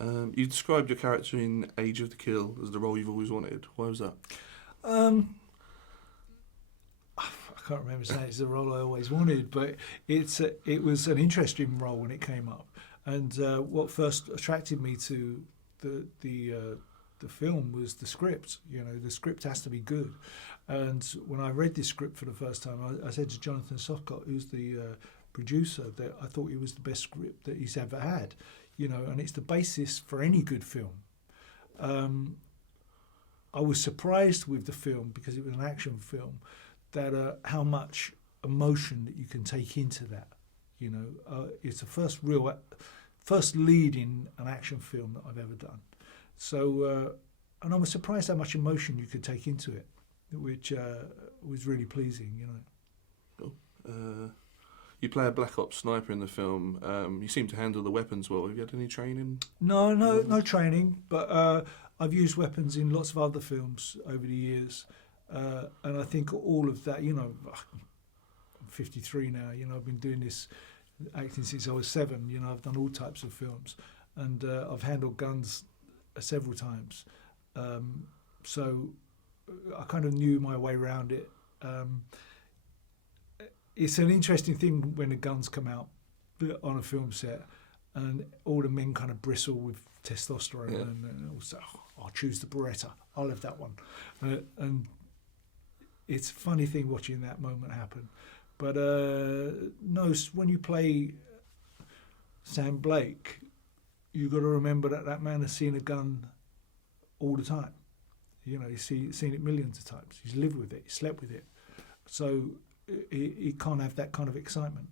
You described your character in Age of the Kill as the role you've always wanted. Why was that? I can't remember saying it's the role I always wanted, but it was an interesting role when it came up. And what first attracted me to the film was the script. You know, the script has to be good. And when I read this script for the first time, I said to Jonathan Socott, who's the producer, that I thought it was the best script that he's ever had. You know, and it's the basis for any good film. I was surprised with the film, because it was an action film, that how much emotion that you can take into that. You know, it's the first lead in an action film that I've ever done. So, and I was surprised how much emotion you could take into it, which was really pleasing, you know. Cool. You play a Black Ops sniper in the film. You seem to handle the weapons well. Have you had any training? No training, but I've used weapons in lots of other films over the years. And I think all of that, you know, I'm 53 now, you know, I've been doing this acting since I was 7, you know, I've done all types of films, and I've handled guns several times. So I kind of knew my way around it. It's an interesting thing when the guns come out on a film set, and all the men kind of bristle with testosterone, yeah. and also, I'll choose the Beretta, I'll have that one. And it's a funny thing watching that moment happen. But no, when you play Sam Blake, you've got to remember that man has seen a gun all the time. You know, he's seen it millions of times. He's lived with it, he's slept with it. So he can't have that kind of excitement.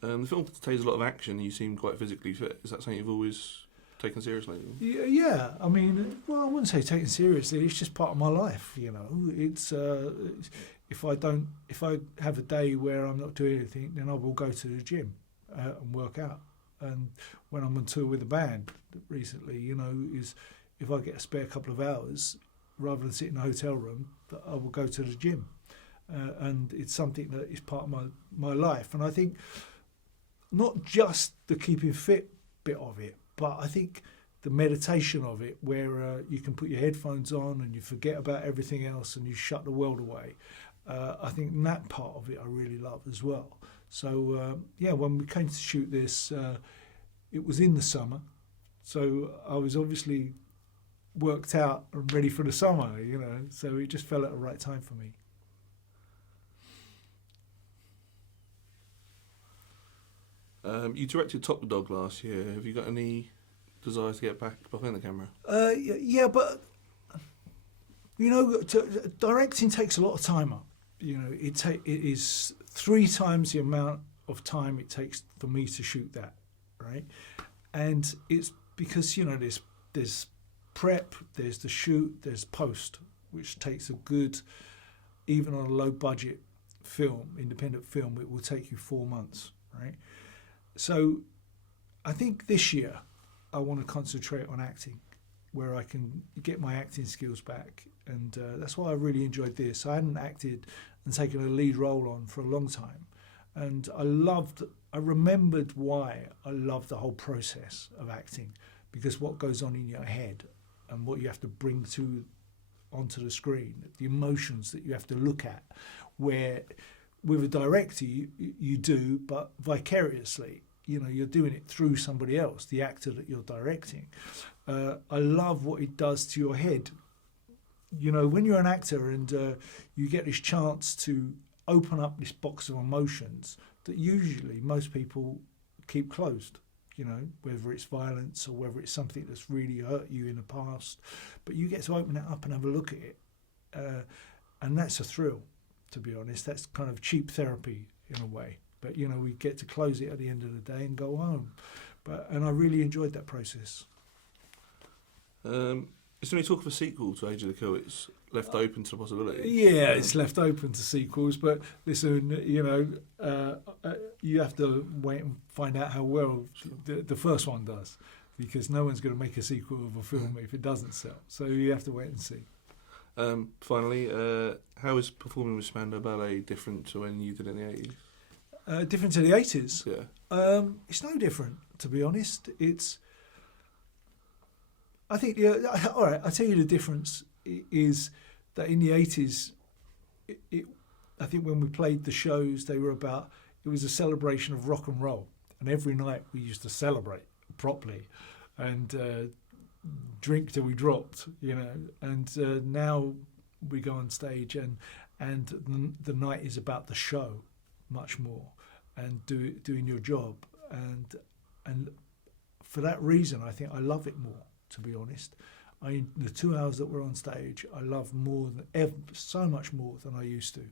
The film contains a lot of action. You seem quite physically fit. Is that something you've always taken seriously? Yeah. I mean, well, I wouldn't say taken seriously. It's just part of my life. You know, it's if I have a day where I'm not doing anything, then I will go to the gym and work out. And when I'm on tour with a band recently, you know, is if I get a spare couple of hours, rather than sit in a hotel room, I will go to the gym. And it's something that is part of my life. And I think not just the keeping fit bit of it, but I think the meditation of it, where you can put your headphones on and you forget about everything else and you shut the world away. I think that part of it I really love as well. So, when we came to shoot this, it was in the summer. So I was obviously worked out and ready for the summer, you know, so it just fell at the right time for me. You directed Top Dog last year. Have you got any desires to get back behind the camera? Yeah, but you know, directing takes a lot of time up. You know, it is 3 times the amount of time it takes for me to shoot that, right? And it's because, you know, there's prep, there's the shoot, there's post, which takes a good, even on a low budget film, independent film, it will take you 4 months, right? So I think this year I want to concentrate on acting, where I can get my acting skills back. And that's why I really enjoyed this. I hadn't acted and taken a lead role on for a long time. And I remembered why I loved the whole process of acting, because what goes on in your head and what you have to bring onto the screen, the emotions that you have to look at, where with a director you do, but vicariously, you know, you're doing it through somebody else, the actor that you're directing. I love what it does to your head. You know, when you're an actor and you get this chance to open up this box of emotions that usually most people keep closed, you know, whether it's violence or whether it's something that's really hurt you in the past, but you get to open it up and have a look at it. And that's a thrill, to be honest. That's kind of cheap therapy in a way. But, you know, we get to close it at the end of the day and go home. And I really enjoyed that process. Is there any talk of a sequel to Age of the Kill? It's left open to the possibility. Yeah, it's left open to sequels. But listen, you know, you have to wait and find out how well the first one does, because no one's going to make a sequel of a film if it doesn't sell. So you have to wait and see. Finally, how is performing with Spandau Ballet different to when you did it in the 80s? Different to the 80s. Yeah. It's no different, to be honest. I think, all right, I'll tell you the difference is that in the 80s, I think when we played the shows, it was a celebration of rock and roll. And every night we used to celebrate properly and drink till we dropped, And now we go on stage and the night is about the show much more and doing your job. And for that reason, I think I love it more, to be honest. The 2 hours that we're on stage, I love more than ever, so much more than I used to,